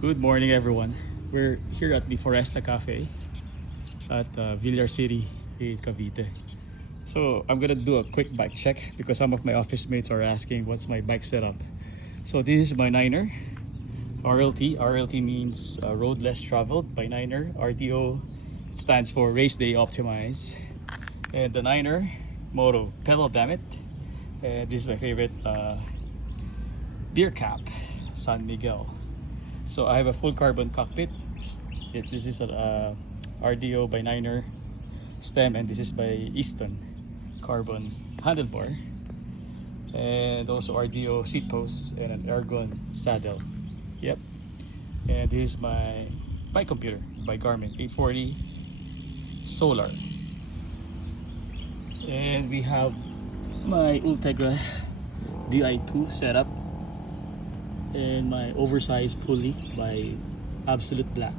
Good morning, everyone. We're here at the Foresta Cafe at Villar City in Cavite. So I'm gonna do a quick bike check because some of my office mates are asking what's my bike setup. So this is my Niner RLT. RLT means road less traveled by Niner RDO. It stands for Race Day Optimize. And the Niner motto, pedal damn it. And this is my favorite beer cap, San Miguel. So I have a full carbon cockpit. This is a RDO by Niner stem, and this is by Easton carbon handlebar, and also RDO seat posts and an ergon saddle. Yep. And this is my bike computer by Garmin 840 solar. And we have my Ultegra Di2 setup and my oversized pulley by Absolute Black.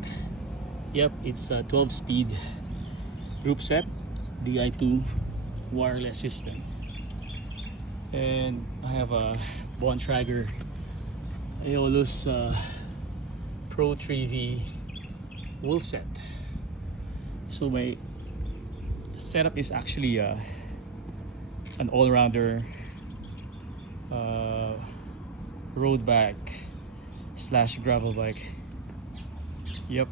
Yep, it's a 12-speed group set Di2 wireless system. And I have a Bontrager Aeolus Pro 3V wool set. So my setup is actually an all-rounder road bike / gravel bike. Yep.